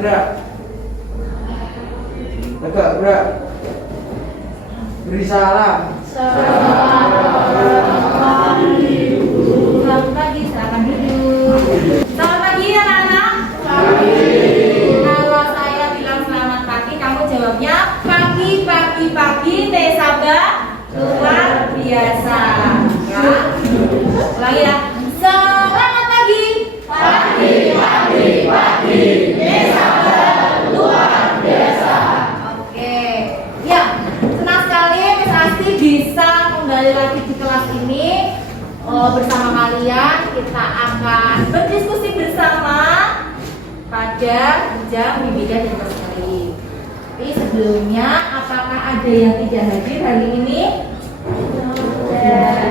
gerak. Tegak gerak. Beri salam. Selamat pagi, silakan duduk. Selamat pagi anak-anak. Kalau saya bilang selamat pagi, kamu jawabnya pagi, pagi, pagi, Tesaba luar biasa. Ya. Ulangi ya. Selamat pagi. Pagi, pagi, pagi, Tesaba luar biasa. Oke. Ya, senang sekali Miss Asti bisa kembali lagi di kelas ini. Bersama kalian kita akan berdiskusi bersama pada jam bimbingan dan perseli. Tapi sebelumnya, apakah ada yang tidak hadir hari ini?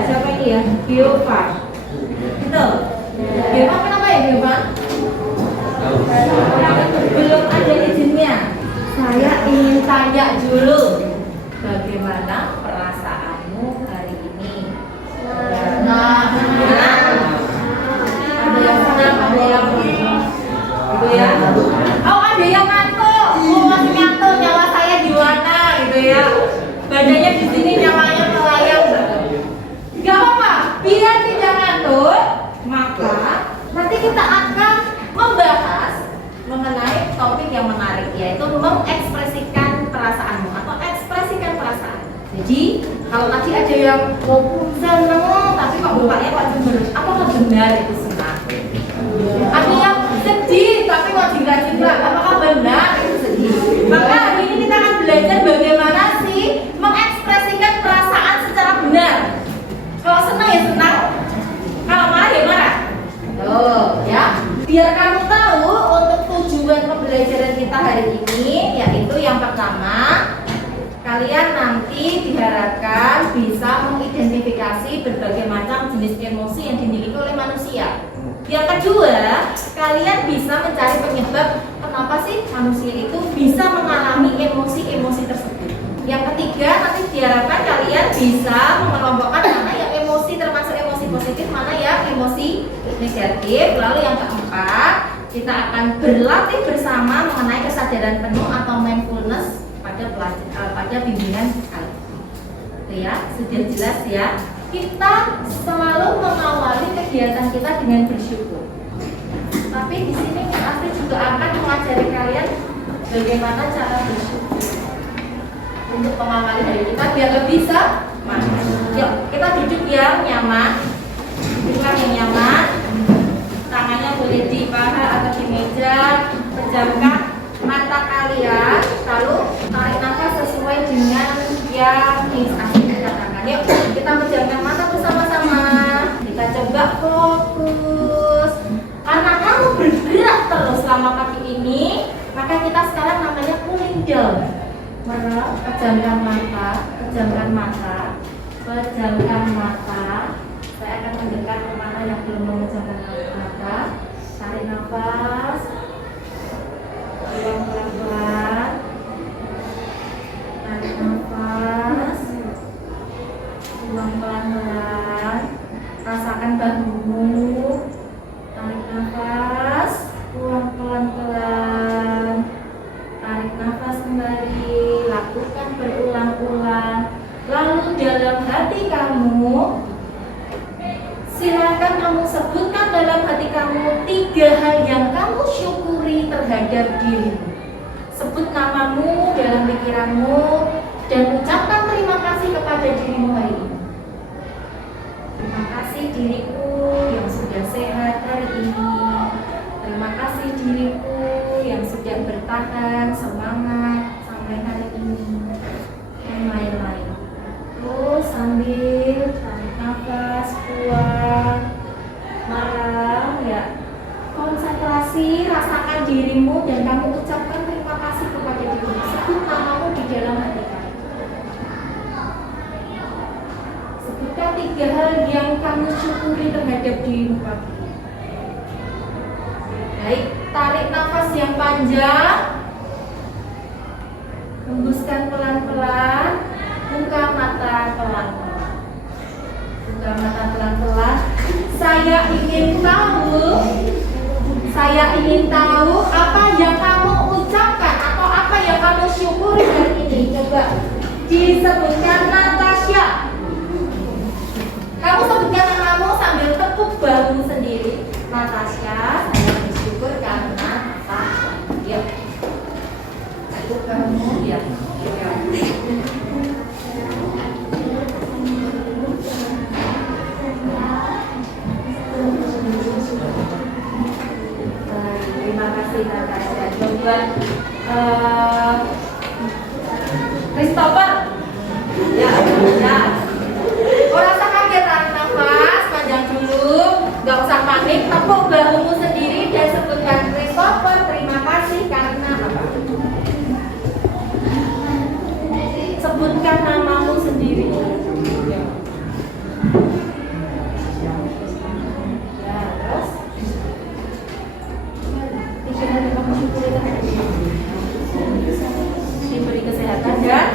Siapa ini ya? Biovan. Betul. Biovan kenapa ya Biovan? Belum ada izinnya. Saya ingin tanya dulu, bagaimana perasaanmu hari ini? Nah, ada yang senang, ada yang gitu ya. Oh, ada yang ngantuk. Oh, masih ngantuk. Nyawa saya di mana gitu ya. Badannya di sini, nyawanya melayang. Gak apa-apa. Biar tidak ngantuk, maka nanti kita akan membahas mengenai topik yang menarik, yaitu mengekspresikan perasaanmu atau ekspresikan perasaan. Jadi kalau tadi ada yang seneng tapi kok bapaknya kok cemberut, apakah benar itu senang? Ada yang sedih tapi kok jingga-jingga, apakah benar itu sedih? Maka hari ini kita akan belajar bagaimana sih mengekspresikan perasaan secara benar. Kalau senang ya senang, kalau marah ya marah. Tuh ya, biar kamu tahu untuk tujuan pembelajaran kita hari ini, yaitu yang pertama, kalian nanti diharapkan bisa mengidentifikasi berbagai macam jenis emosi yang dimiliki oleh manusia. Yang kedua, kalian bisa mencari penyebab kenapa sih manusia itu bisa mengalami emosi-emosi tersebut. Yang ketiga, nanti diharapkan kalian bisa mengelompokkan mana yang emosi termasuk emosi positif, mana yang emosi negatif. Lalu yang keempat, kita akan berlatih bersama mengenai kesadaran penuh atau mindfulness pada bimbingan kali ini. Oke ya, sudah jelas ya. Kita selalu mengawali kegiatan kita dengan bersyukur. Tapi di sini Miss Asti juga akan mengajari kalian bagaimana cara bersyukur untuk mengawali hari kita biar lebih semangat. Yuk, kita duduk yang nyaman. Duduklah yang nyaman. Tangannya boleh di paha atau di meja. Pejamkan mata kalian, lalu tarik nafas sesuai dengan yang Miss Asti katakan. Yuk, kita pejamkan mata bersama-sama. Kita coba fokus. Karena kamu bergerak terus selama pagi ini, maka kita sekarang namanya cooling down. Pejamkan mata, pejamkan mata, pejamkan mata. Saya akan mendekat kemana yang belum memejamkan mata. Tarik nafas. Buang pelan-pelan. Tarik nafas. Buang pelan-pelan. Rasakan bahumu. Tarik nafas. Buang pelan-pelan. Tarik nafas kembali. Lakukan berulang-ulang. Lalu dalam hati kamu, silakan kamu sebutkan dalam hati kamu 3 hal yang kamu syukuri terhadap dirimu. Sebut namamu dalam pikiranmu dan ucapkan terima kasih kepada dirimu hari ini. Terima kasih diriku yang sudah sehat hari ini. Terima kasih diriku yang sudah bertahan semangat sampai hari ini. Dan lain-lain. Terus sambil tarik nafas, buang, marah, ya. Konsentrasi, rasakan dirimu dan kamu ucapkan terima kasih kepada dirimu. Sebut namamu di dalam hati kamu. Sebutkan 3 hal yang kamu syukuri terhadap dirimu pagi. Baik, tarik nafas yang panjang. Hembuskan pelan-pelan. Buka mata pelan-pelan. Buka mata pelan-pelan. Saya ingin tahu apa yang kamu kamu syukuri hari ini? Coba disebutkan Natasha. Kamu sebutkan namamu sambil tepuk bahu sendiri. Natasha, saya bersyukur karena Natasha. Ya. Tepuk bahumu, ya. Terima kasih Natasha. Coba Christopher. Ya, ya. Oh, rasa kaget, tarik nafas panjang dulu, nggak usah panik, tepuk bahumu sendiri dan sebutkan Christopher. Terima kasih karena apa? Sebutkan namamu sendiri. Ya. Ya, terus pikiran yang kamu syukuri diberi kesehatan dan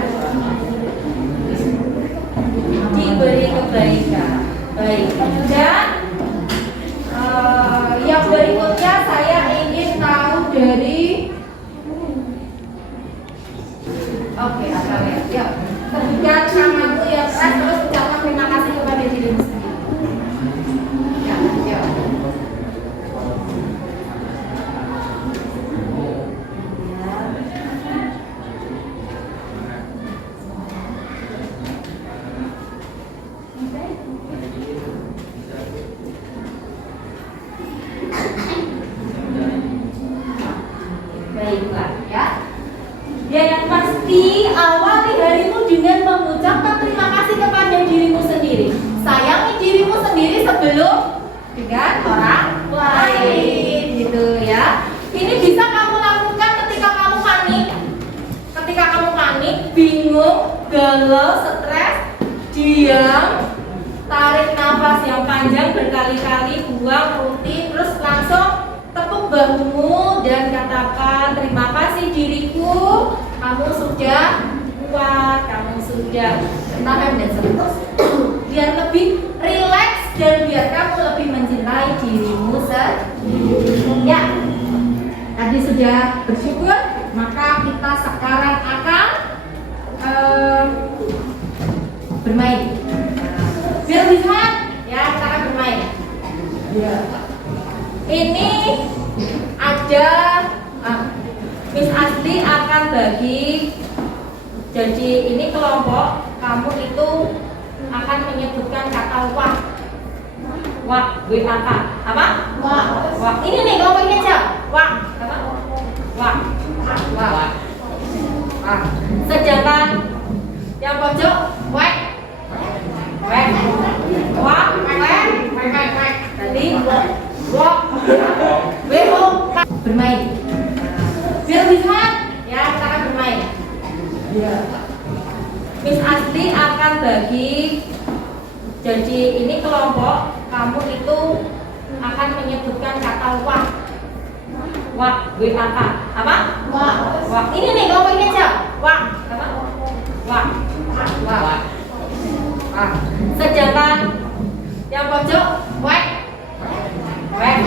diberi kebaikan. Baik. Dan yang berikutnya saya ingin tahu dari asal ya. Yuk, sebutkan namamu yang keras terus ucapkan terima kasih kepada dirimu sendiri. Ya, yuk. Baiklah ya. Dan yang pasti awali harimu dengan mengucapkan terima kasih kepada dirimu sendiri. Sayangi dirimu sendiri sebelum dengan orang lain gitu ya. Ini bisa kamu lakukan ketika kamu panik. Ketika kamu panik, bingung, galau, stres, diam, tarik nafas yang panjang berkali-kali, buang rutin, terus langsung tepuk bahumu dan katakan terima kasih diriku, kamu sudah kuat, kamu sudah bertahan dan seterusnya. Biar lebih rileks dan biar kamu lebih mencintai dirimu sendiri. Ya, tadi sudah bersyukur, maka kita sekarang akan bermain. Biar lebih semangat, ya kita akan bermain. Ya. Ini ada Miss Asli akan bagi. Jadi ini kelompok kamu itu akan menyebutkan kata wah. Wah, W-A-K. Apa? Wah. Wah. Ini nih kelompok ini aja. Wah. Apa? Wah. Wah. Wah. Sedangkan yang pojok wek. Wek. Wah, wek. Wek. Tadi walk, bermain. Biar lebih semangat, ya kita akan bermain. Ya. Miss Asli akan bagi. Jadi ini kelompok kamu itu akan menyebutkan kata wah. Wah, W-A-K. Apa? Wah. Wah. Ini nih kelompok ini aja. Wah. Apa? Wah. Wah. Wah. Sedangkan yang pojok wek. Wek,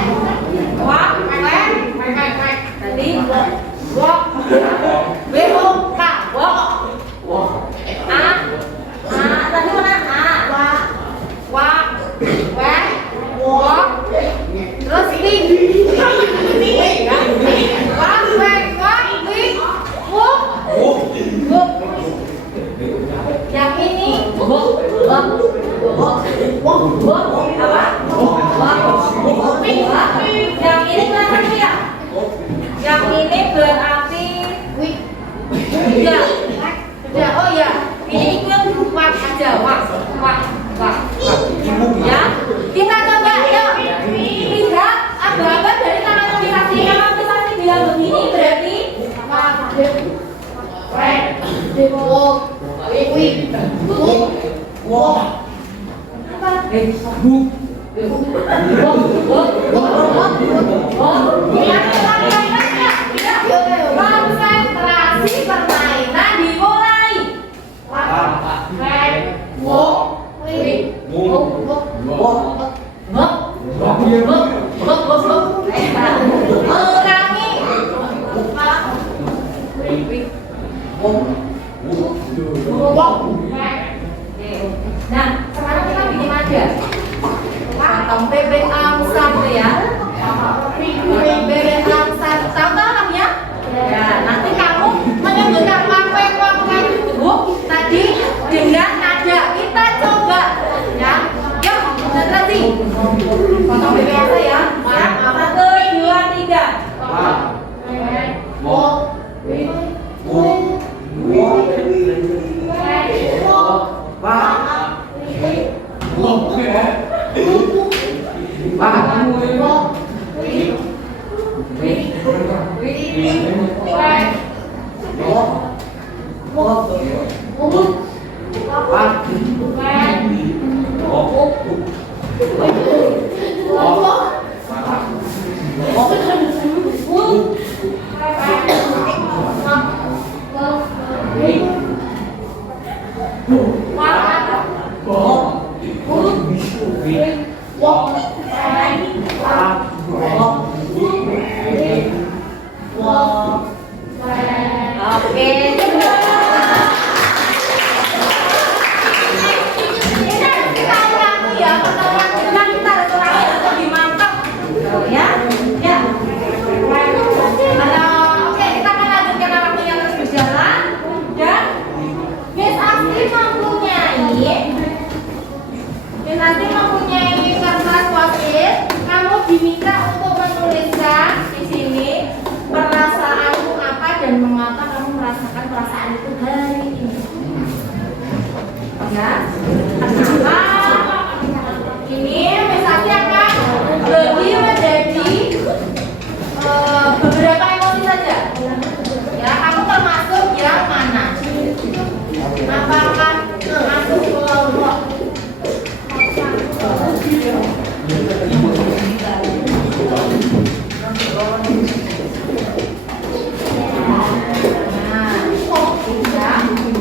wak, wek, tadi wak, beho, kak, wak, tadi mana wak, wek, wak, terus ting, wak, wek, wak, wik, wuk, yang ini apa? Yang ini berarti ya? Yang ini berarti ya. Ya, oh ya. Ini ikut wak aja, wak. Ya. Kita coba yuk. Lihat aba-aba dari kanalisasi. Kanalisasi bilang begini berarti konsentrasi permainan dimulai. Ulangi. Oke. Nah, sekarang kita bikin aja. Potong bebek angsa gitu ya. Potong bebek angsa. Tahu namanya? Ya, nanti kamu menyebutkan wak itu tadi dengan nada. Kita coba ya. Yuk, konsentrasi. Potong bebek angsa ya. Ya, 1, 2, 3. Nanti mempunyai kertas post-it, kamu diminta untuk menuliskan di sini perasaanmu apa dan mengapa kamu merasakan perasaan itu hari ini. Ya, kenapa? Ini misalnya akan lebih menjadi beberapa emosi saja. Ya, kamu termasuk yang mana? Apakah termasuk kelompok?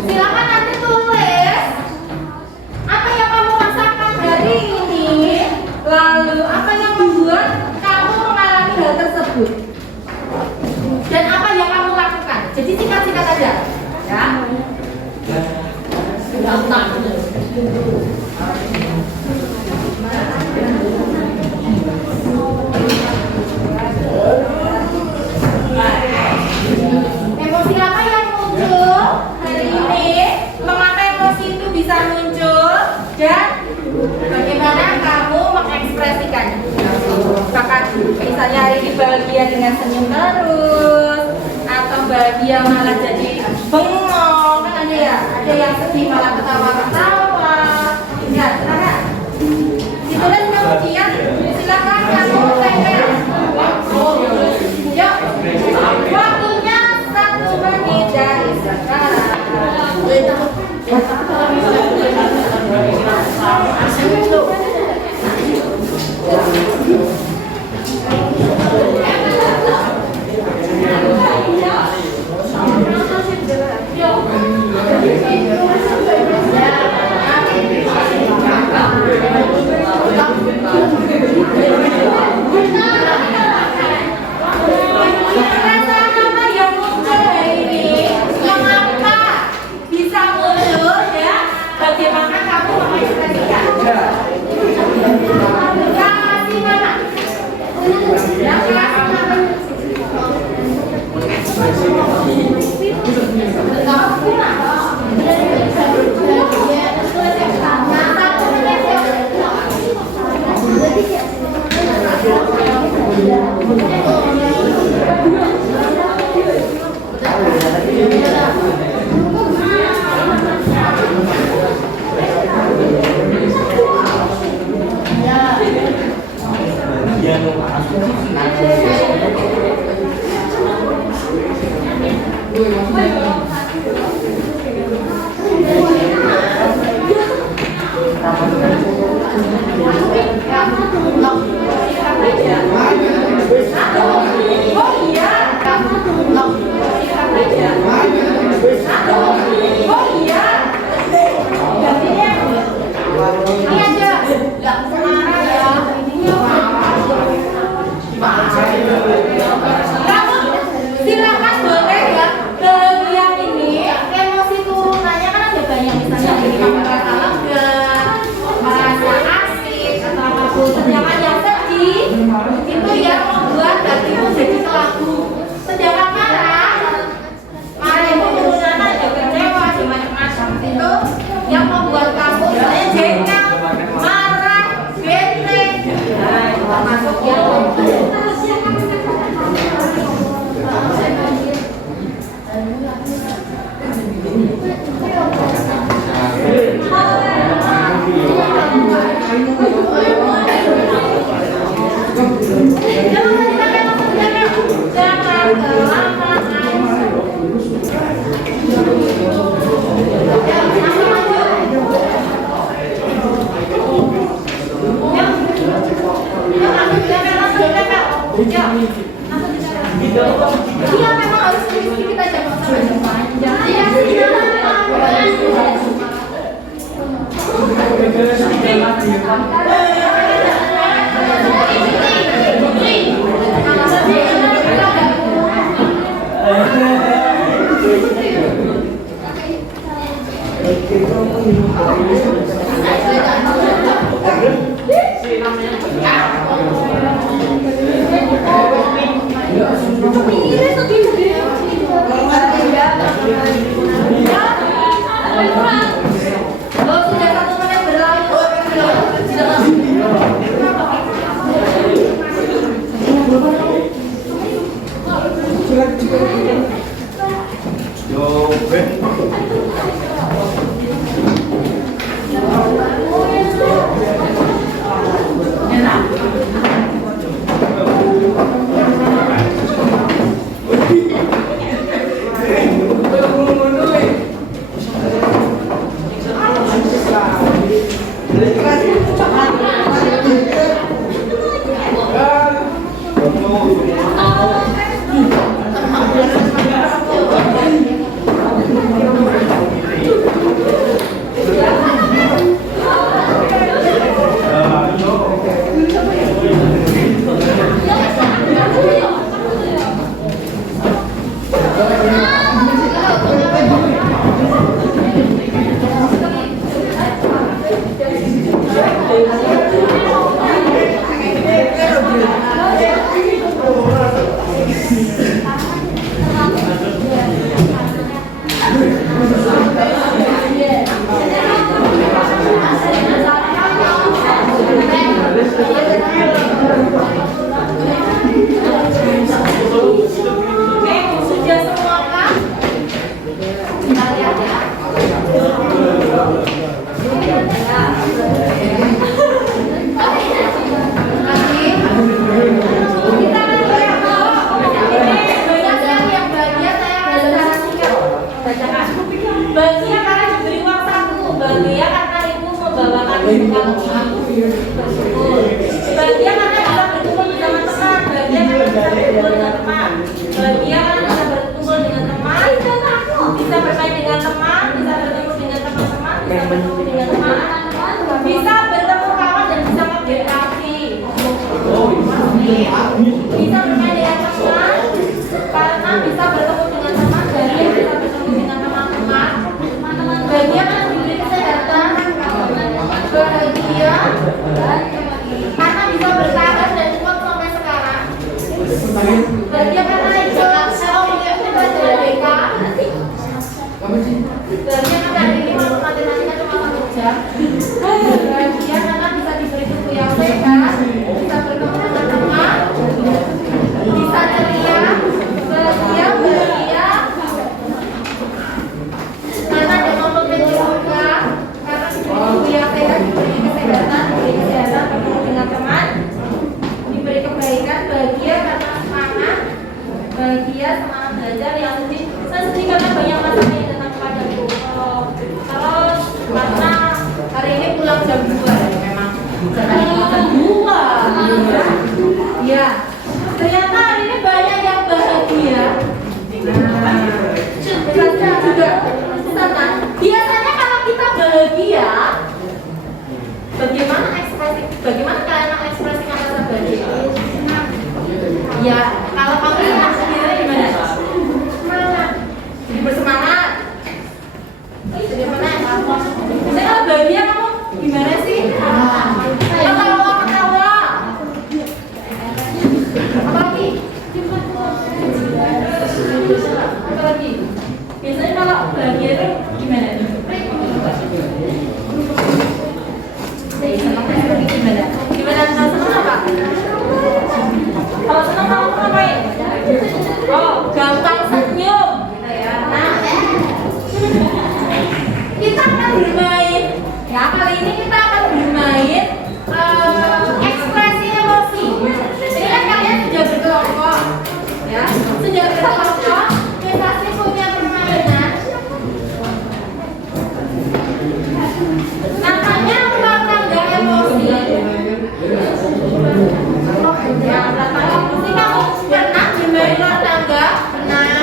Silakan nanti tulis apa yang kamu rasakan hari ini, lalu apa yang membuat kamu mengalami hal tersebut, dan apa yang kamu lakukan. Jadi singkat-singkat aja, ya. Emosi apa yang muncul hari ini, mengapa emosi itu bisa muncul, dan bagaimana kamu mengekspresikannya. Bahkan misalnya hari ini bahagia dengan senyum terus, atau bahagia malah jadi bengong, kan ada ya, ada yang sedih malah ketawa-ketawa. Ya, silakan ditulis, kemudian silakan kamu tempel. Yuk, waktunya 1 menit dari sekarang. Ya, Ya, berapa emosi kamu pernah bermain luar tangga? Pernah.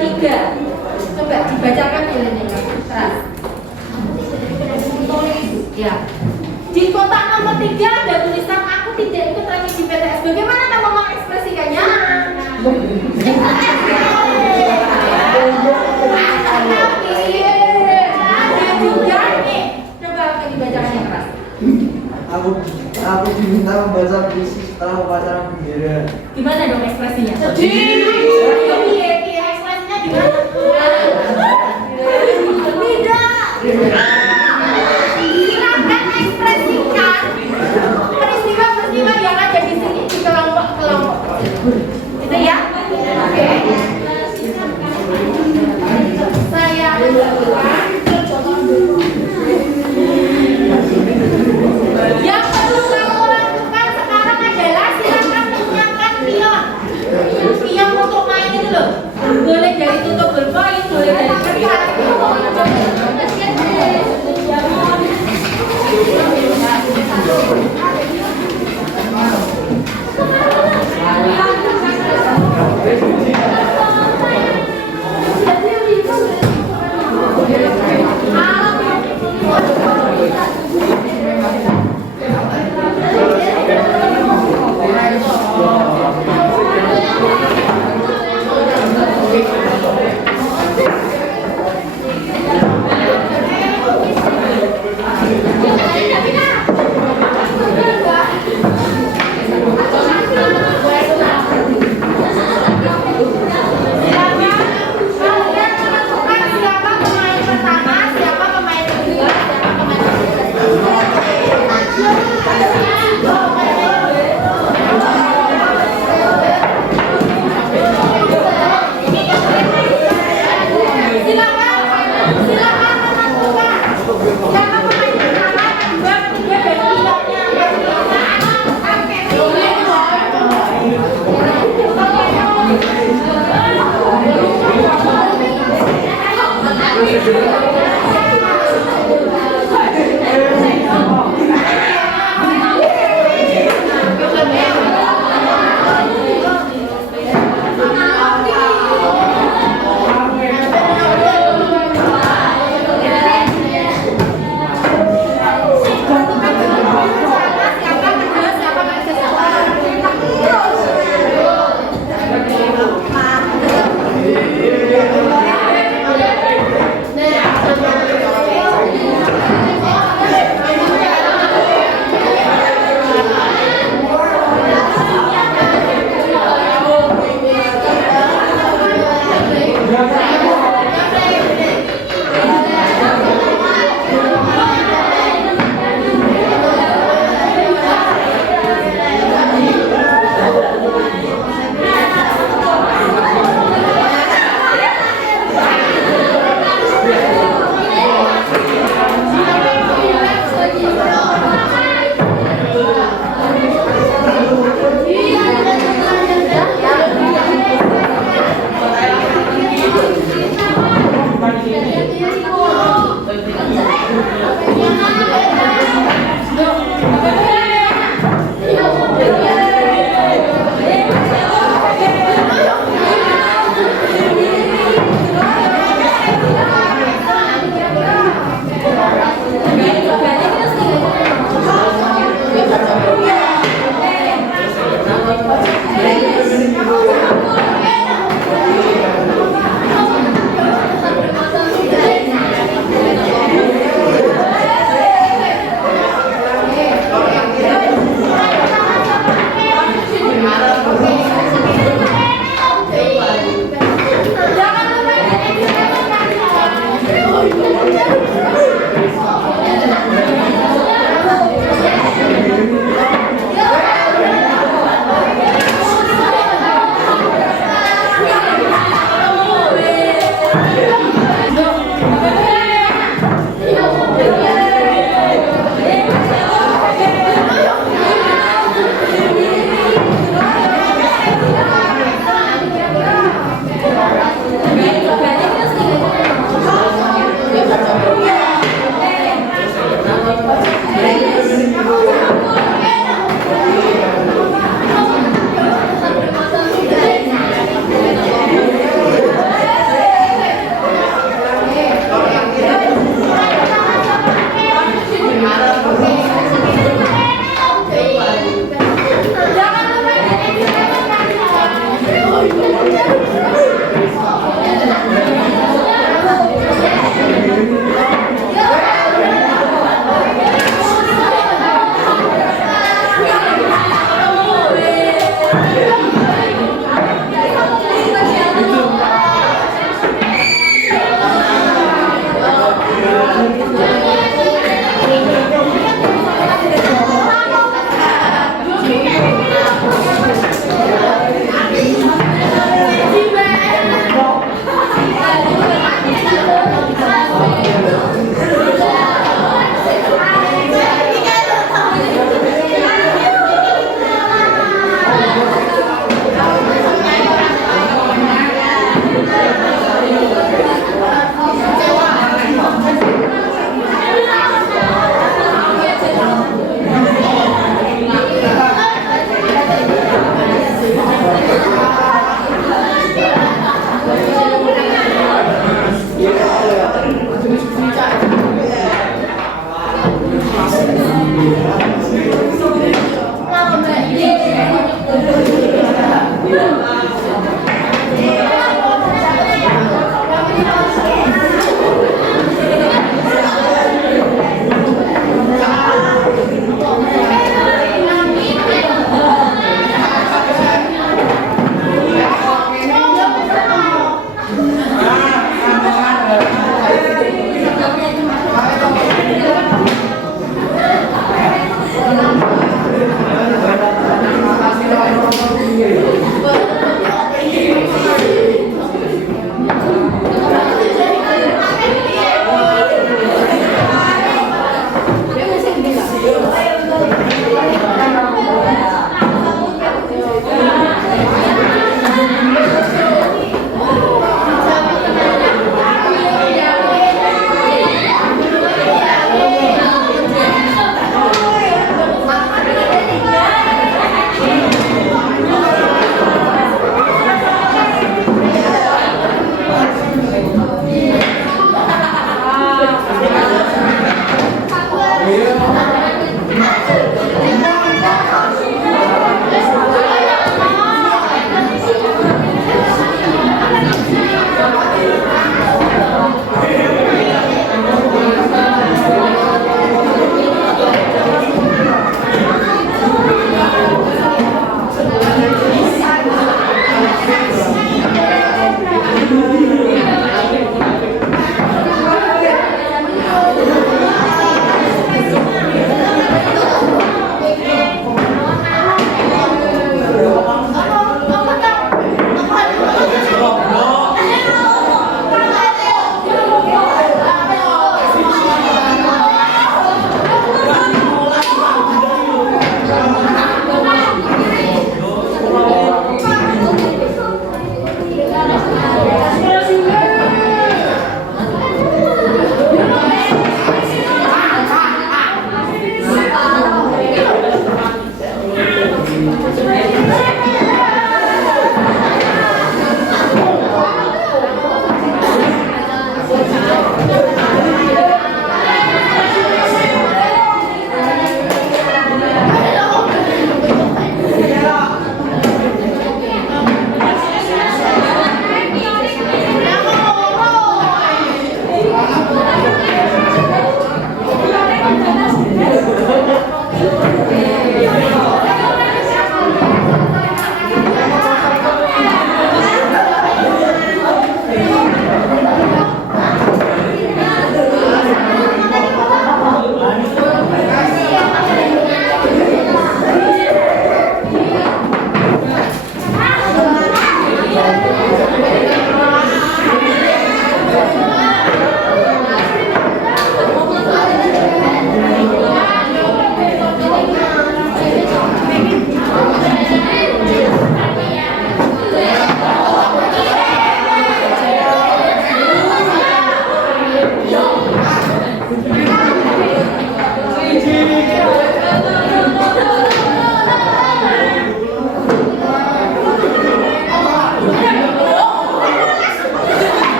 3. Coba dibacakan nilainya keras. Ya. Di kotak nomor 3 ada tulisan aku tidak ikut ranking di PTS. Bagaimana kamu mengekspresikannya? Ada juga nih. Coba dibacakan yang keras. Aku diminta membaca puisi setelah upacara bendera. Gimana dong ekspresinya? Sedih. Ekspresinya gimana? Tidak. Silakan ekspresikan peristiwa-peristiwa yang ada di sini di kelompok-kelompok. Itu ya. Oke. Saya mengucapkan yang perlu kamu lakukan sekarang adalah silakan menyiapkan pion. Pion untuk main itu loh. Boleh dari tutup berpoin, boleh dari kertas.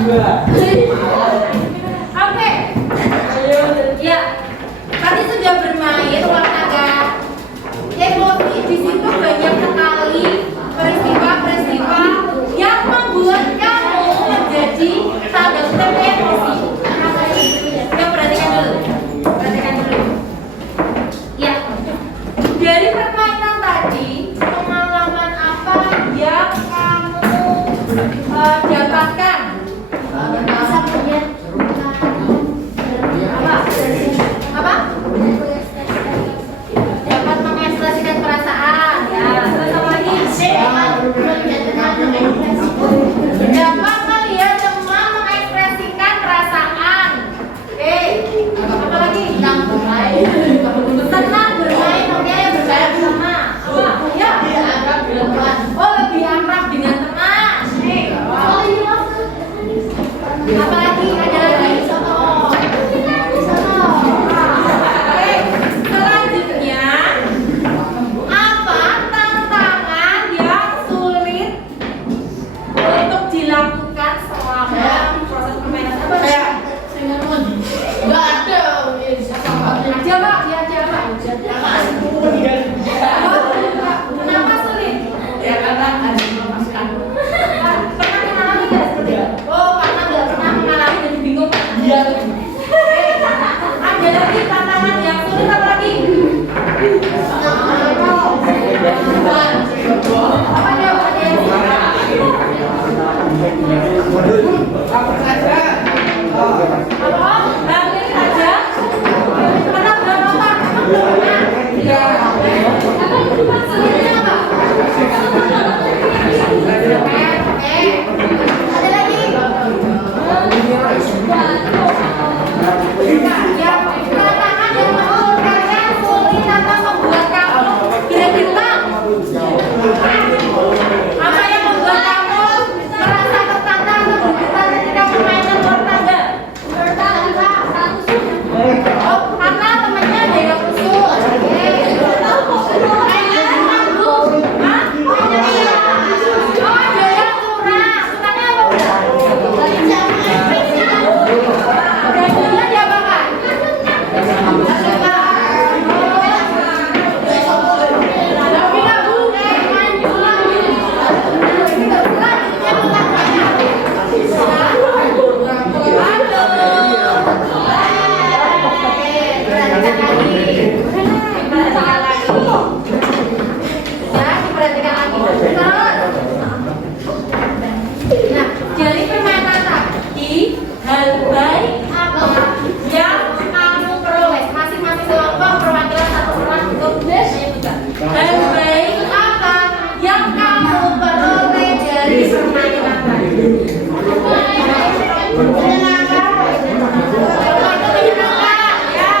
Oke. Ya. Tadi sudah bermain ulang naga. Emosi di situ banyak sekali peristiwa-peristiwa yang membuat kamu menjadi tanda kutip emosi. Ya, perhatikan dulu. Ya, dari permainan tadi, pengalaman apa yang kamu dapatkan? Apa? Dapat mengekspresikan perasaan. Ya, terus apa lagi? Dapat melihat teman mengekspresikan perasaan. Oke, apa lagi? Senang bermain, oke, bermain bersama. Apa? Ya. Oh, lebih akrab dengan teman. Apa lagi? Ada lagi? Oke, selanjutnya apa tantangan yang sulit untuk dilakukan selama proses permainan? Apa? Aja Pak, dia Pak. Kenapa sulit? Ya karena ada melepaskan. Pernah mengalami nggak seperti itu? Oh, karena nggak pernah mengalami jadi bingung. Iya. Ada lagi tantangan yang sulit apa lagi? Apa jawabannya? Apa? Ini saja. Pernah berapa Pak? Iya. Sulitnya apa? Ada lagi? Ya, tantangan yang menurut kalian sulit atau membuat kamu gergetan? Apa yang membuat kamu merasa tertantang atau gergetan ketika permainan luar tangga? Oh, karena temannya ada yang usul. Hah? Oh, ada yang curang. Sukanya apa udah? Berarti dia apa kan? Nah, dari permainan tadi, hal baik apa yang kamu peroleh? Masing-masing kelompok perwakilan satu orang untuk menyebutkan. Hal baik apa yang kamu peroleh dari permainan tadi? Menyenangkan. Itu menyenangkan, ya.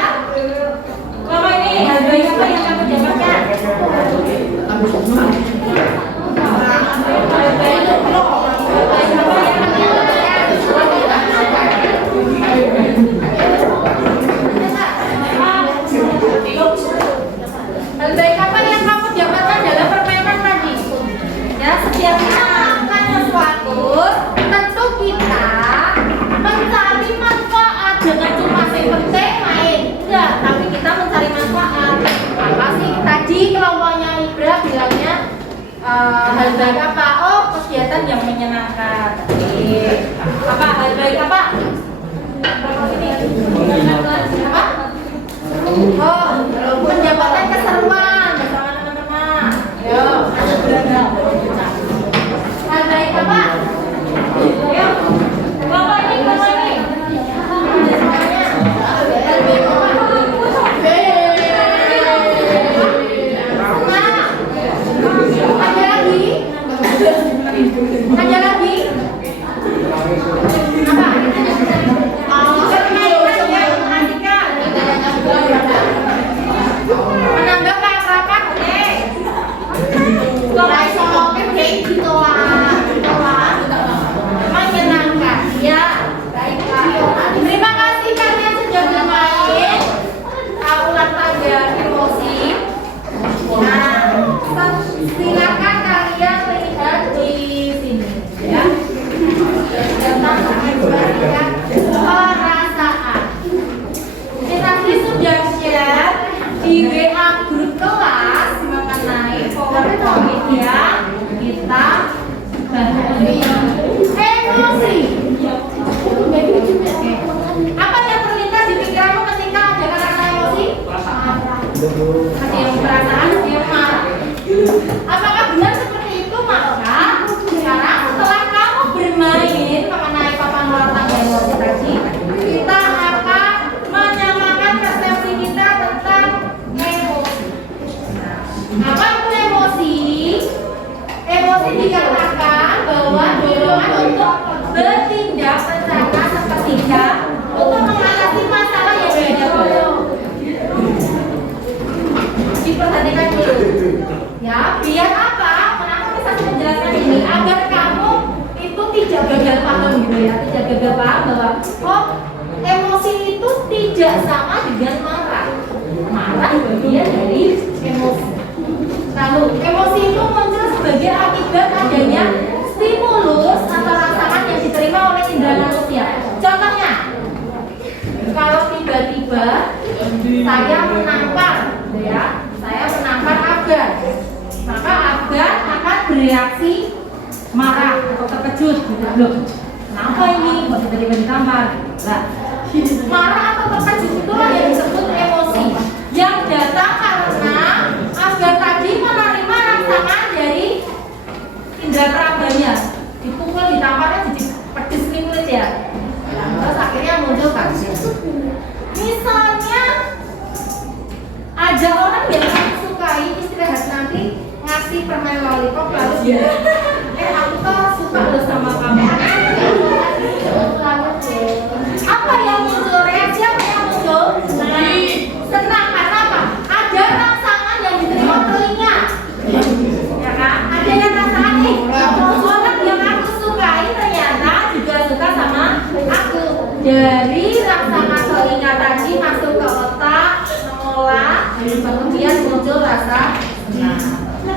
Kelompok ini, hal baik apa yang kamu dapatkan? Hal baik apa yang kamu dapatkan dalam permainan tadi? Ya, setiap kita melakukan sesuatu, tentu kita mencari manfaat, jangan cuma yang penting main. Enggak, tapi kita mencari manfaat. Apa sih tadi kelompoknya Ibra bilangnya hal baik apa? Oh, kegiatan yang menyenangkan. Oke. Apa hal baik apa? Apa? Oh, mendapatkan keseruan bersama teman-teman. Ayo. Hal baik apa? Ayo. Bapak ini, Bapak ini. Hal baik apa? Ada lagi? Ada lagi? Apa? Permainan yang mengasihkan. Menambah keakraban, oke. Emosi. Apa yang terlintas di pikiranmu ketika ada kata-kata emosi? Ada yang perasaan, ada yang marah. Apakah benar seperti itu? Maka sekarang setelah kamu bermain mengenai papan warna emosi tadi, kita akan menyamakan persepsi kita tentang emosi. Apa itu emosi? Emosi dikatakan bahwa dorongan untuk bertindak secara seketika untuk mengatasi masalah yang dihadapi. Diperhatikan dulu. Ya, biar apa? Kenapa bisa menjelaskan ini? Agar kamu itu tidak gagal paham gitu ya, tidak gagal paham bahwa oh emosi itu tidak sama dengan marah. Marah bagian dari emosi. Lalu emosi itu muncul sebagai akibat adanya stimulus atau rangsangan yang diterima oleh indera manusia. Contohnya, kalau tiba-tiba saya menampar, ya, saya menampar Afgan, maka Afgan akan bereaksi marah atau terkejut, gitu. Loh, kenapa ini kok tiba-tiba ditampar? Nah, marah atau terkejut itulah yang disebut emosi, yang datang karena Afgan tadi menerima rangsangan dari indera perabanya, dipukul, ditamparnya jadi pedes nih kulit ya. Nah, terus akhirnya muncul kasus. Misalnya ada orang yang kamu sukai, istirahat nanti ngasih permen lollipop lalu dia, aku tuh suka lo sama kamu. Apa yang muncul? Reaksi apa yang muncul? Senang. Karena apa? Ada rangsangan yang diterima telinga, ya kan? Ada yang rangsangan nih, orang yang aku sukai ternyata juga suka sama aku. Dari rangsangan telinga tadi masuk ke otak, mengolah, kemudian muncul rasa senang. Nah,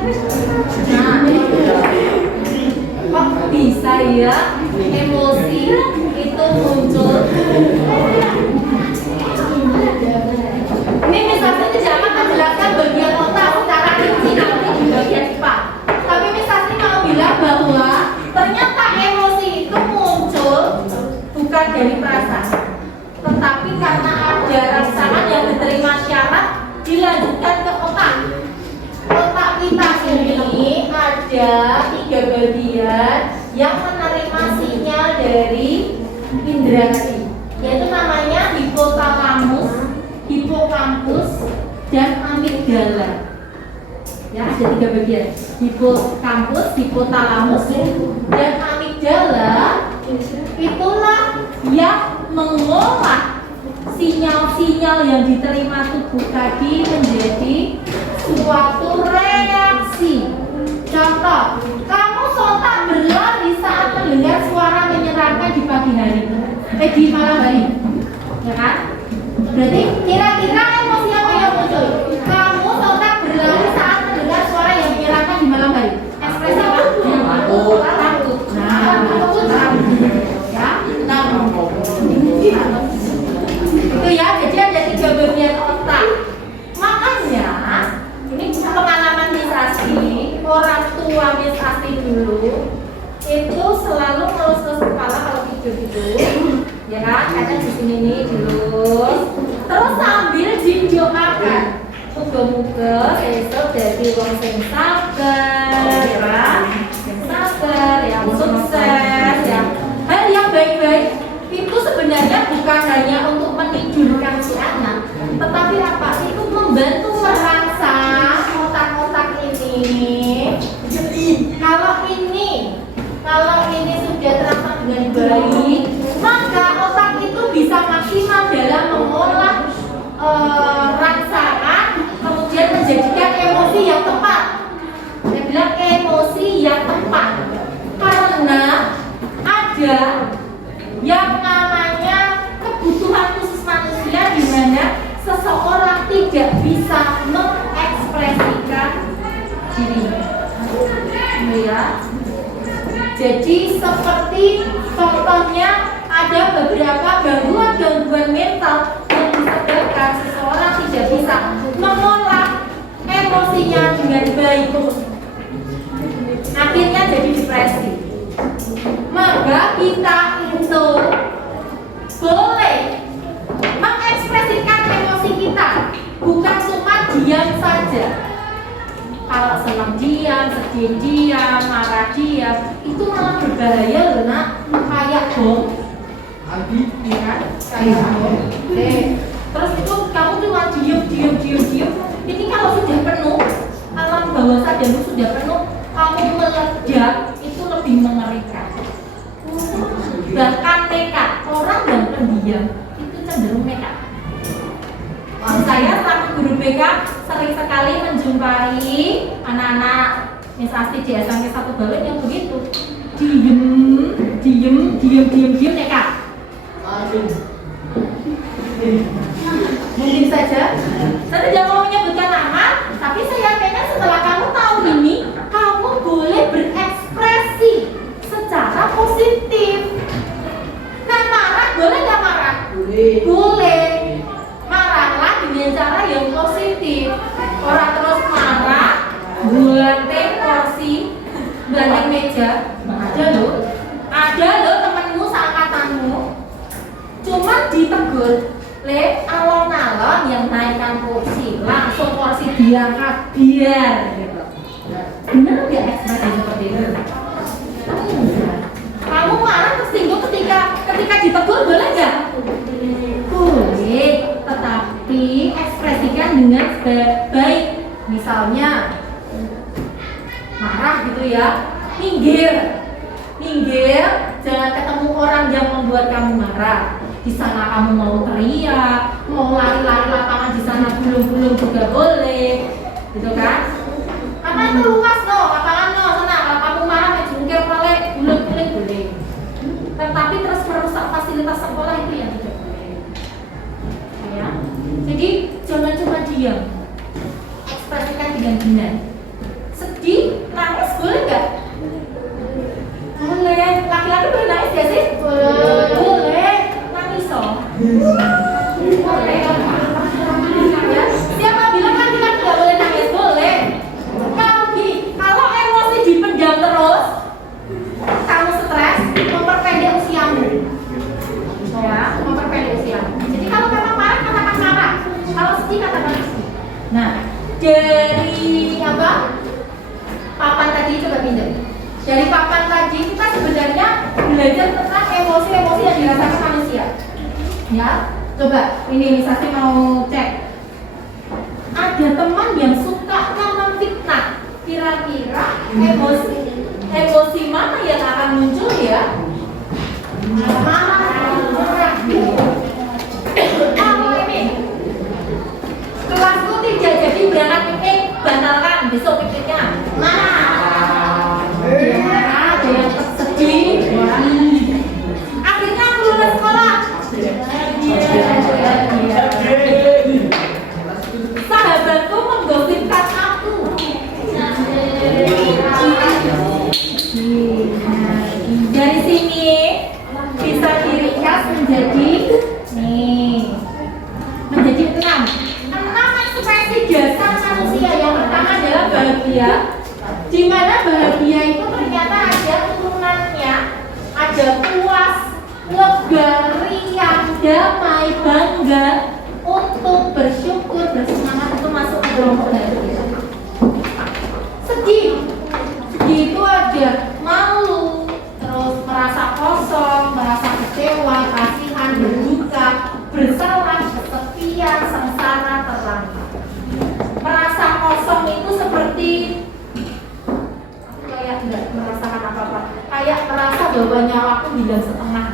kok bisa ya emosi itu muncul? Ini misalnya tidak akan menjelaskan bagian otak secara rinci nanti di bagian IPA. Tapi misalnya mau bilang bahwa ternyata emosi itu muncul bukan dari perasaan, tetapi karena ada rangsangan yang diterima syarat dilanjutkan ke otak. Otak kita ini ada 3 bagian yang menerima sinyal dari indera tadi, yaitu namanya hipotalamus, hipokampus, dan amigdala. Ya, ada 3 bagian: hipokampus, hipotalamus, dan amigdala. Itulah yang mengolah sinyal-sinyal yang diterima tubuh tadi menjadi suatu reaksi. Contoh, kamu sontak berlari saat mendengar suara menyeramkan di pagi hari, di malam hari, ya kan? Berarti kira-kira emosi apa yang muncul? Kamu sontak berlari saat mendengar suara yang menyeramkan di malam hari. Ekspresi apa? Takut. Nah, takut. Ya, takut. Itu ya, jadi ada 3 bagian otak. Makanya ini pengalaman Miss Asti, orang tua Miss Asti dulu itu selalu ngelus-ngelus kepala kalau tidur gitu, ya kan? Kadang di sini nih dilus, terus sambil didoakan, muga-muga besok jadi wong sing sabar, ya kan? Sing sabar, yang sukses, ya. Hal yang baik-baik itu sebenarnya bukan hanya untuk menidurkan si anak, tetapi apa? Itu membantu merangsang otak-otak ini. Kalau ini sudah terangsang dengan baik, maka otak itu bisa maksimal dalam mengolah rangsangan, kemudian menjadikan emosi yang tepat. Saya bilang emosi yang tepat, karena ada yang namanya kebutuhan khusus manusia di mana seseorang tidak bisa mengekspresikan dirinya. Ya. Jadi seperti contohnya ada beberapa gangguan-gangguan mental yang disebabkan seseorang tidak bisa mengolah emosinya dengan baik. Akhirnya jadi depresi. senang diam, sedih diam, marah diam, itu malah berbahaya loh nak, kayak bom, ya kan? Kayak bom. Terus itu kamu cuma diam. Ini kalau sudah penuh, alam bawah sadarmu sudah penuh, kamu meledak itu lebih mengerikan. Bahkan nekat, orang yang pendiam itu cenderung nekat. Saya selaku guru BK sering sekali menjumpai anak-anak misalnya di SMP 1 Bawen yang begitu diem nekat. Mungkin saja saya tidak mau menyebutkan nama, tapi saya pengen setelah kamu tahu ini, kamu boleh berekspresi secara positif. Nah, marah boleh nggak marah? Boleh. Marahlah dengan cara yang positif. Orang terus marah, bulanting kursi, bulanting meja. Ada loh temanmu seangkatanmu, cuma ditegur, alon-alon yang naikkan kursi, langsung kursi diangkat biar gitu. Bener nggak ekspresi seperti itu? Kamu marah tersinggung ketika ditegur boleh nggak? Boleh, tetapi ekspresikan dengan baik. Misalnya marah gitu ya, minggir, jangan ketemu orang yang membuat kamu marah. Di sana kamu mau teriak, mau lari-lari lapangan di sana gulung-gulung juga boleh, gitu kan? Karena itu luas loh, lapangan loh sana. Kalau kamu marah main jungkir balik, gulung-gulung boleh. Tetapi terus merusak fasilitas sekolah itu yang tidak boleh. Ya. Jadi jangan cuma diam, ekspresikan dengan benar. Sedih, nangis boleh nggak? Boleh. Laki-laki boleh nangis nggak sih? Boleh. Nangis so. Boleh. Ya. Siapa bilang laki-laki nggak boleh nangis? Boleh. Kalau emosi dipendam terus, kamu stres, memperpendek usiamu. Ya, memperpendek usiamu. Jadi kalau memang marah, katakan marah. Kalau sedih, katakan sedih. Nah, dari apa? Papan tadi coba pinjam. Dari papan tadi kita sebenarnya belajar tentang emosi-emosi yang dirasakan manusia. Ya, coba ini Sasti mau cek. Ada teman yang suka memfitnah. Kira-kira emosi mana yang akan muncul ya? Kalau ini kelasku tidak jadi berangkat piknik, batalkan besok pikniknya. Ada yang sedih. Akhirnya aku lulus sekolah. Sahabatku menggosipkan aku. Dari sini bisa diringkas menjadi menjadi 6 ekspresi dasar manusia. Yang pertama adalah bahagia, di mana bahagia itu ternyata ada turunannya, ada puas, lega, riang, damai, bangga, untuk, bersyukur, bersemangat, itu masuk ke kelompok bahagia. Sedih itu ada malu, terus merasa kosong, merasa kecewa, kasihan, berduka, bersalah, kesepian, sengsara, terlantar. Merasa kosong itu seperti kayak tidak merasakan apa-apa, kayak merasa bahwa nyawaku hilang setengah.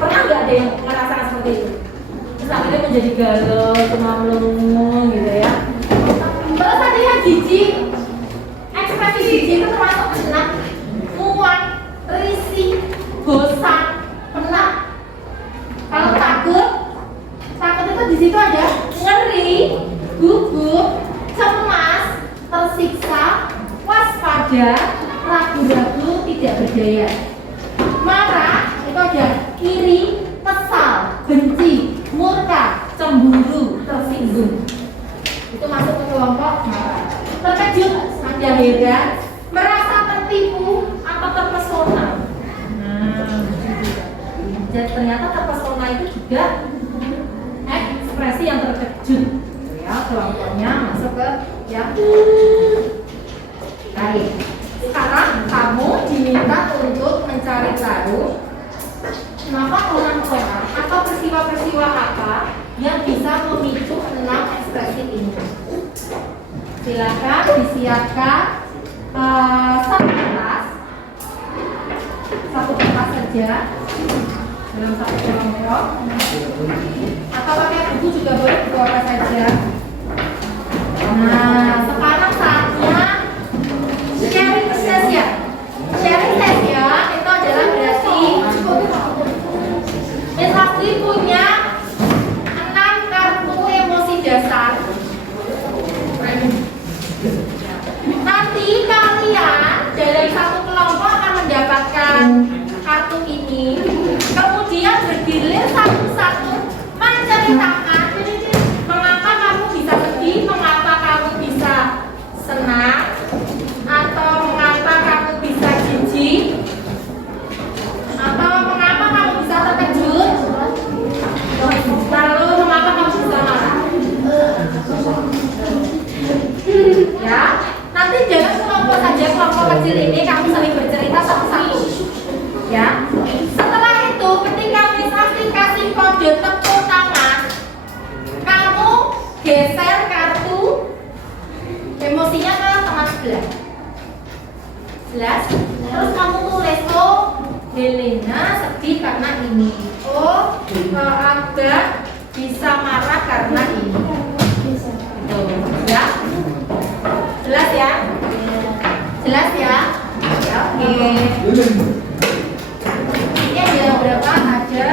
Pernah nggak ada yang merasakan seperti itu? Terus akhirnya menjadi galau, cuma melungu gitu ya. Terus ada yang jijik. Ekspresi jijik itu termasuk senang, muak, risih, bosan, penat. Kalau takut itu di situ ada ngeri, gugup, cemas, tersiksa, waspada, ragu-ragu, tidak berdaya. Marah itu ada iri, kesal, benci, murka, cemburu, tersinggung. Itu masuk ke kelompok marah. Terkejut, ada heran, merasa tertipu atau terpesona. Jadi ternyata terpesona itu juga ekspresi yang terkejut. Ya, kelompoknya masuk ke yang mencari tahu kenapa orang-orang atau peristiwa-peristiwa apa yang bisa memicu 6 ekspresi ini. Silakan disiapkan satu kertas saja dalam satu kelompok, atau pakai buku juga boleh, buku apa saja. Nah, sekarang saatnya sharing session. Sharing session itu adalah berarti Miss Asli punya 6 kartu emosi dasar. Nanti kalian dalam satu kelompok akan mendapatkan kartu ini, kemudian bergilir satu-satu menceritakan mengapa kamu bisa sedih, mengapa kamu bisa senang, atau mengapa kamu bisa jijik, atau mengapa kamu bisa terkejut, lalu mengapa kamu bisa marah. Ya, nanti jangan kelompok saja, kelompok kecil ini kamu saling bercerita satu-satu. Ya, setelah itu ketika Miss Asli kasih kode tepuk tangan, kamu geser kartu emosinya ke teman sebelah. Jelas? Terus kamu tulis, oh Helena sedih karena ini, oh Aga bisa marah karena ini. Ya? Jelas ya? Jelas ya? Ya, oke. Ini ada berapa? Ada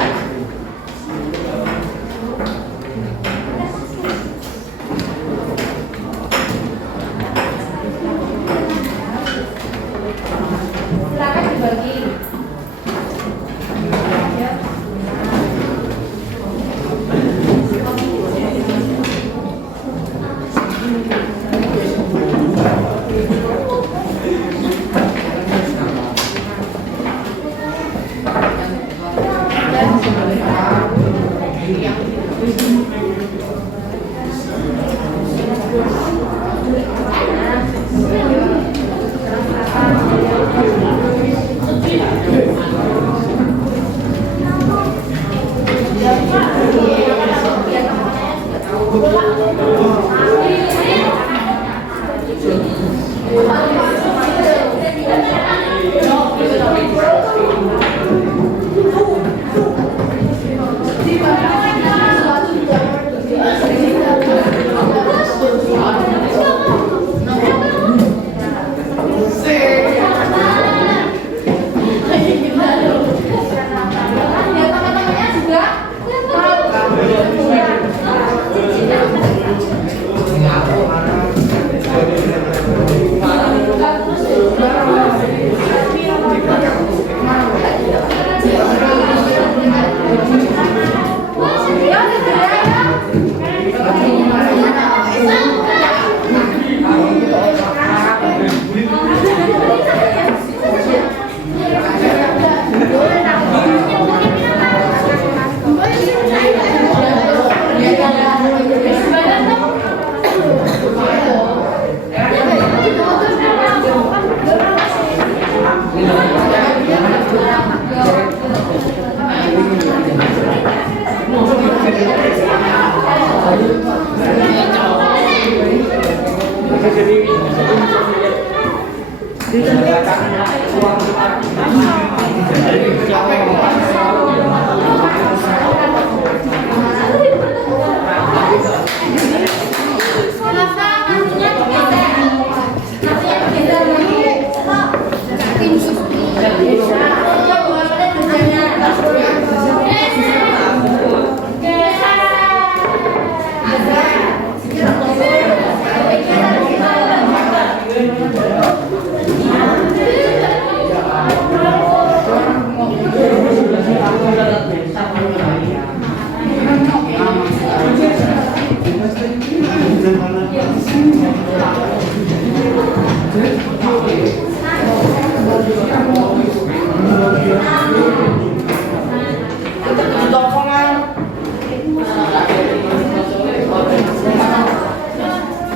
silakan dibagi.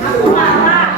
Aku marah.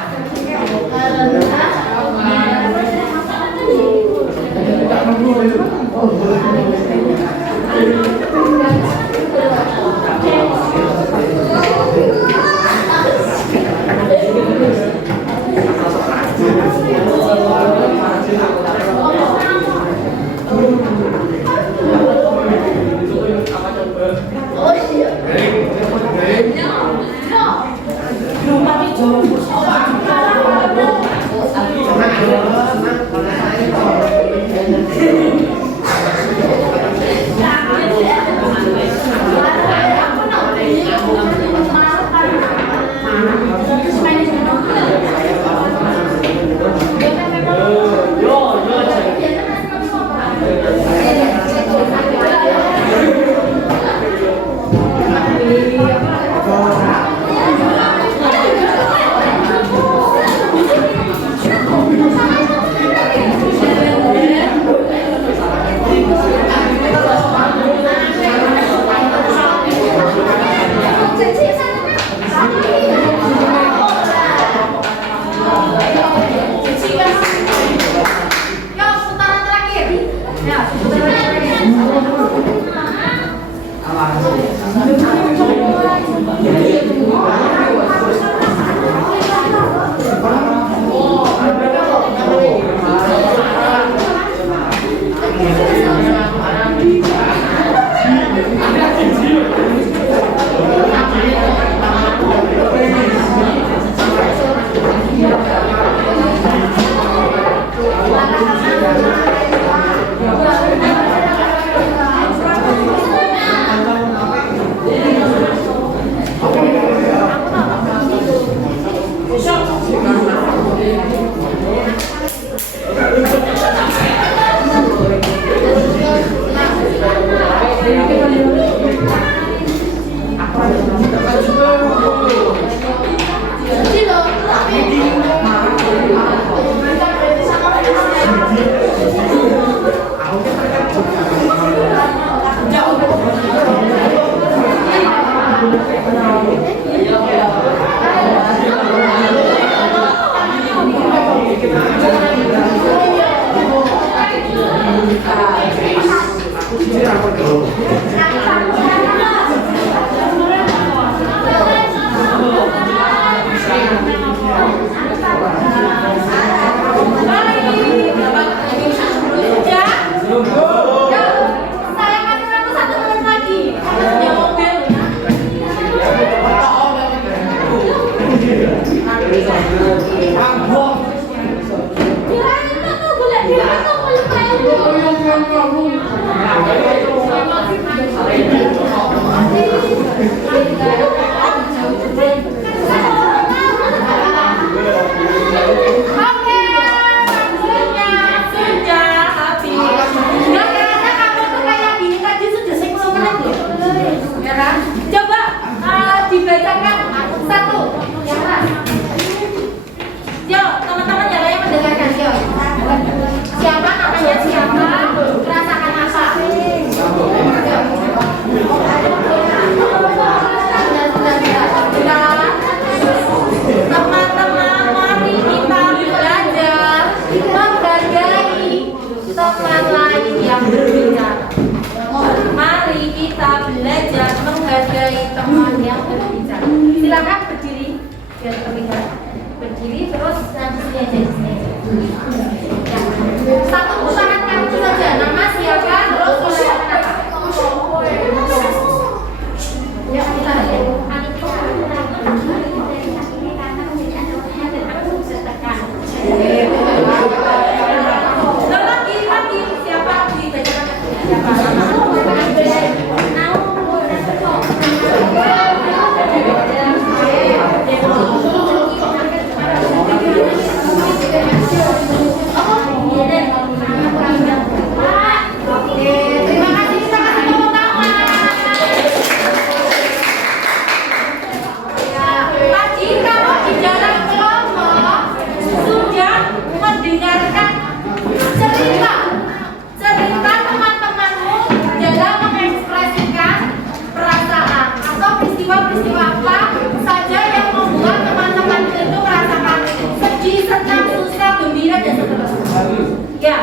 Ya,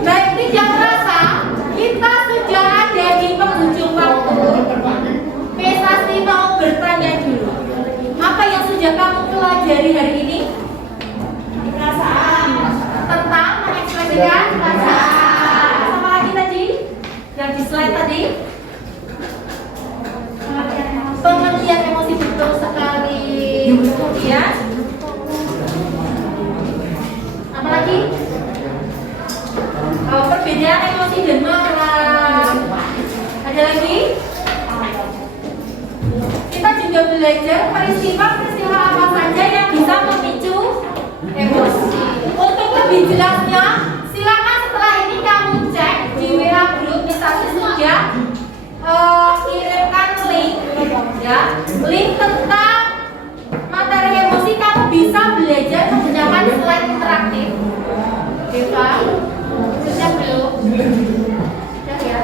baik ini yang merasa kan? Sama lagi tadi yang di slide tadi. Pengertian emosi betul sekali. Kemudian apa lagi? Perbedaan emosi dan marah. Ada lagi? Kita juga belajar peristiwa-peristiwa apa saja yang bisa memicu emosi. Untuk lebih jelasnya, silakan setelah ini kamu cek di WA group, misalnya sudah kirimkan link, ya, link tentang materi emosi. Kamu bisa belajar menggunakan slide interaktif. Deva, sudah belum? Sudah ya?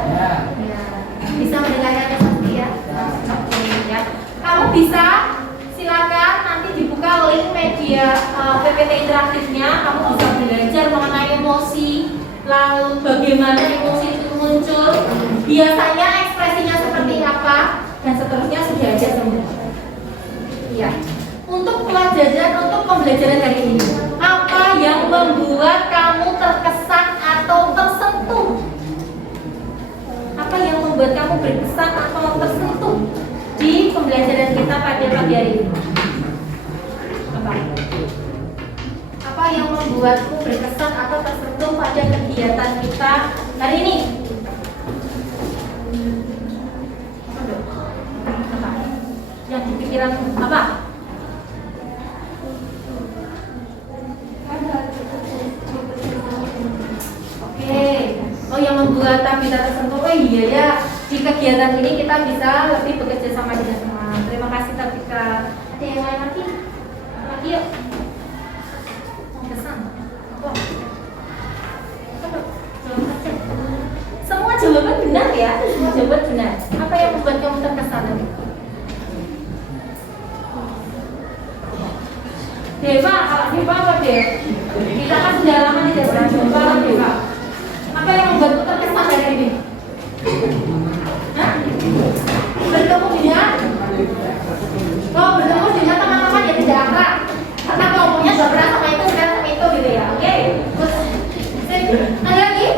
Ya. Bisa mendengarkan pasti ya? Oke, ya. Kamu bisa silakan nanti dibuka link media PPT interaktifnya. Kamu bisa belajar mengenai emosi, lalu bagaimana emosi itu muncul, biasanya ekspresinya seperti apa, dan seterusnya sudah ada semua. Ya. Untuk pembelajaran hari ini, apa yang membuat kamu terkesan atau tersentuh? Apa yang membuat kamu berkesan atau tersentuh di pembelajaran kita pada pagi hari ini? Apa yang membuatmu berkesan atau tersentuh pada kegiatan kita hari ini? Apa? Yang di pikiranmu apa? Oke. Oh, yang membuat kita tersentuh. Oh iya ya, di kegiatan ini kita bisa lebih bekerja sama dengan teman. Terima kasih Tabika. Ada yang lain lagi? Lagi yuk. Kesan. Wah. Jawab saja. Semua jawaban benar ya. Semua jawaban benar. Apa yang membuat kamu terkesan? Deva, kalau Deva apa Dev? Kita kan sudah lama tidak pernah jumpa. Deva, apa yang membuatmu terkesan dari ini? Hah? Bertemu dengan? Oh, bertemu dengan teman-teman yang tidak akrab. Karena ngomongnya sudah pernah sama itu gitu ya. Oke. Terus, ada lagi?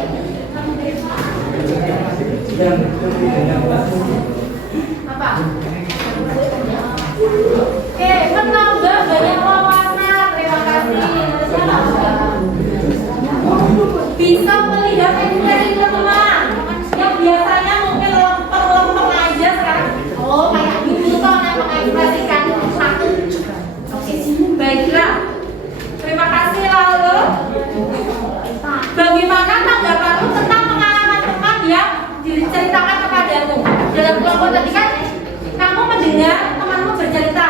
Apa? Oke, menambah banyak wawasan. Terima kasih. Bisa melihat ekspresi teman yang biasanya mungkin lempeng-lempeng aja sekarang. Oh, kayak gitu toh yang mengekspresikan satu. Oke, baiklah. Terima kasih. Lalu, bagaimana tanggapanmu tentang pengalaman teman yang diceritakan kepadamu dalam kelompok tadi kan? Kamu mendengar temanmu bercerita,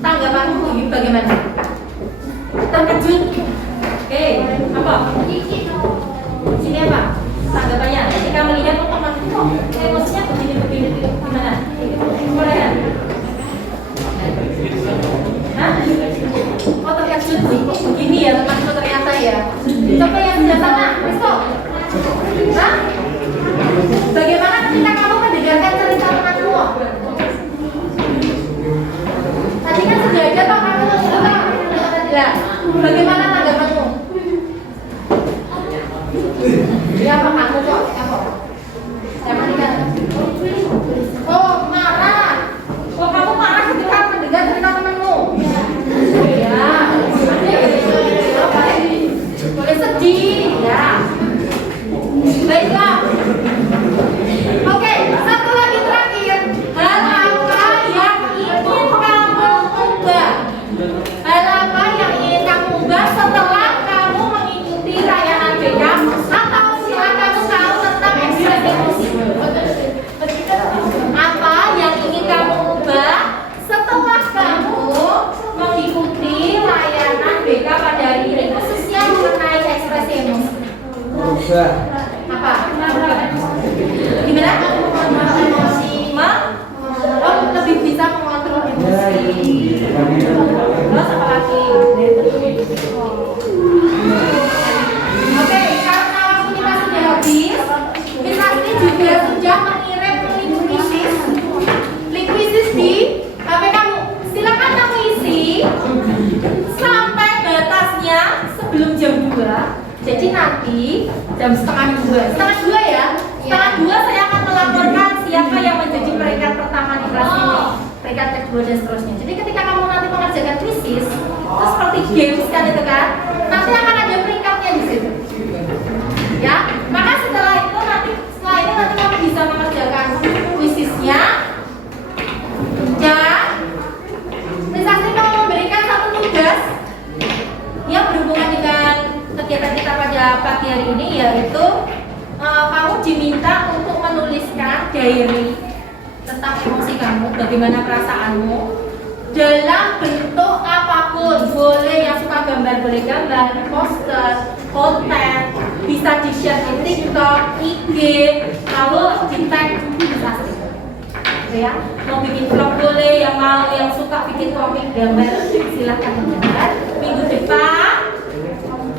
tanggapanmu bagaimana? Terkejut? Oke, apa? Sini apa? Tanggapannya ketika melihat temanmu emosinya begini gimana? Boleh ya? Hah? Oh, terkejut begini ya temanku ternyata ya. Coba yang sebelah sana, Risto. Hah? Bagaimana ketika kamu mendengarkan cerita temanmu? Tadi kan sudah ada toh kamu cerita. Ya, bagaimana tanggapanmu? Ya apa kamu kok? Jangan ingat. Oh, marah. Oh, kamu marah ketika mendengar cerita temanmu? Ya. Boleh sedih, ya. Baiklah. Oke, satu lagi terakhir. Hal apa yang ingin kamu ubah? Hal apa yang ingin kamu ubah setelah kamu mengikuti layanan BK atau setelah kamu tahu tentang ekspresi emosi? Apa yang ingin kamu ubah setelah kamu mengikuti layanan BK pada hari ini, khususnya mengenai ekspresi emosi? Apa? Gimana? Emosi. Oh, lebih bisa mengontrol emosi. Terus apa lagi? Oke, karena waktu kita sudah habis, Miss Asti juga sudah mengirim link quizzes di HP kamu. Silakan kamu isi sampai batasnya sebelum jam 2. Jadi nanti jam setengah dua ya. Setengah dua saya akan melaporkan siapa yang menjadi peringkat pertama di kelas ini, peringkat kedua dan seterusnya. Jadi ketika kamu nanti mengerjakan krisis, itu seperti games kan itu kan, nanti akan ada peringkatnya di situ. Ya, maka setelah ini nanti kamu bisa mengerjakan krisisnya. Dan Trisakti mau memberikan satu tugas yang berhubungan dengan kegiatan kita pada pagi hari ini, yaitu kamu diminta untuk menuliskan diary tentang emosi kamu, bagaimana perasaanmu dalam bentuk apapun. Boleh yang suka gambar, boleh gambar, poster, konten, bisa di-share di TikTok, IG, lalu di-tag Trisakti. Ya, mau bikin vlog boleh, yang mau yang suka bikin komik gambar silahkan gambar.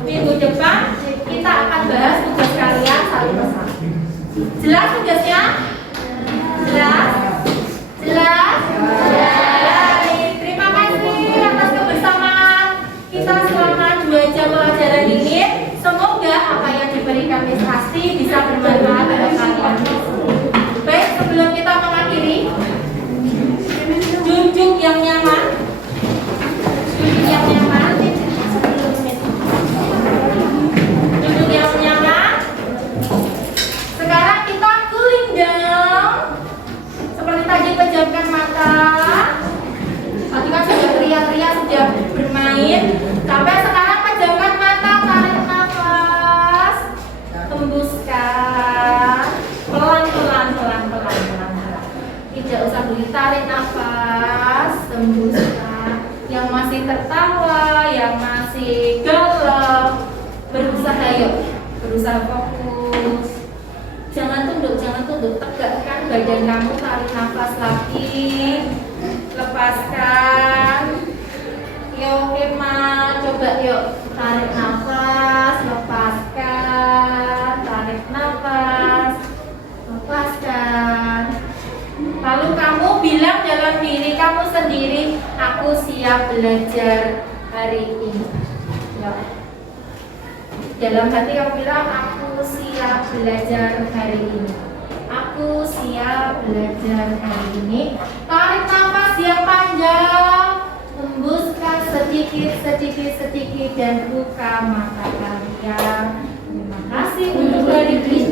Minggu depan kita akan bahas tugas kalian satu persatu. Jelas tugasnya? Jelas? Terima kasih atas kebersamaan kita selama 2 jam pelajaran ini. Semoga apa yang diberikan Miss Asti bisa bermanfaat bagi kalian. Baik, sebelum kita mengakhiri, duduk yang nyaman. Duduk yang nyaman. Sekarang kita cooling down. Seperti tadi, pejamkan mata. Tadi kan sudah teriak-teriak, sudah bermain. Sampai sekarang pejamkan mata, tarik nafas, hembuskan. Pelan-pelan. Tidak usah dulu, tarik nafas, hembuskan. Yang masih tertawa, yang masih galau, berusaha fokus. Jangan tunduk, tegakkan badan kamu, tarik nafas lagi, lepaskan. Yuk Emma, coba yuk, tarik nafas, lepaskan, tarik nafas, lepaskan. Lalu kamu bilang dalam diri kamu sendiri, aku siap belajar hari ini. Ya. Dalam hati kamu bilang, aku siap belajar hari ini. Aku siap belajar hari ini. Tarik nafas yang panjang, hembuskan sedikit dan buka mata kalian. Terima kasih untuk hari ini.